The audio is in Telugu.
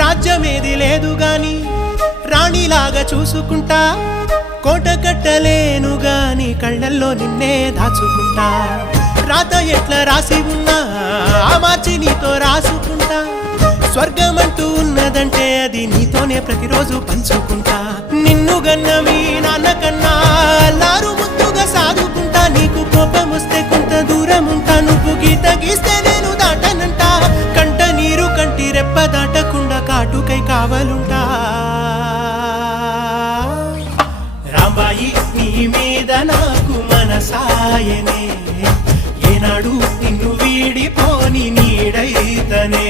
రాజ్యమేది లేదు గాని రాణిలాగా చూసుకుంటా, కోట కట్టలేను గాని కళ్ళల్లో నిన్నే దాచుకుంటా. రాత ఎట్లా రాసి ఉన్నా ఆ మార్చి నీతో రాసుకుంటా. స్వర్గమంటూ ఉన్నదంటే అది నీతోనే ప్రతిరోజు పంచుకుంటా. నిన్ను గన్న మీ నాన్న కన్నా లారు ముద్దుగా సాదుకుంటా. నీకు కోపం వస్తే కొంత దూరం ఉంటా, నువ్వు గీత గీస్తే నేను దాటనంట. కంట నీరు కంటి రెప్ప దాటకుండా కాటుకై కావలుంటా. రాంబాయి నీ మీద నాకు మనసాయనే, ఏనాడు నిన్ను వీడిపోని నీడైతనే.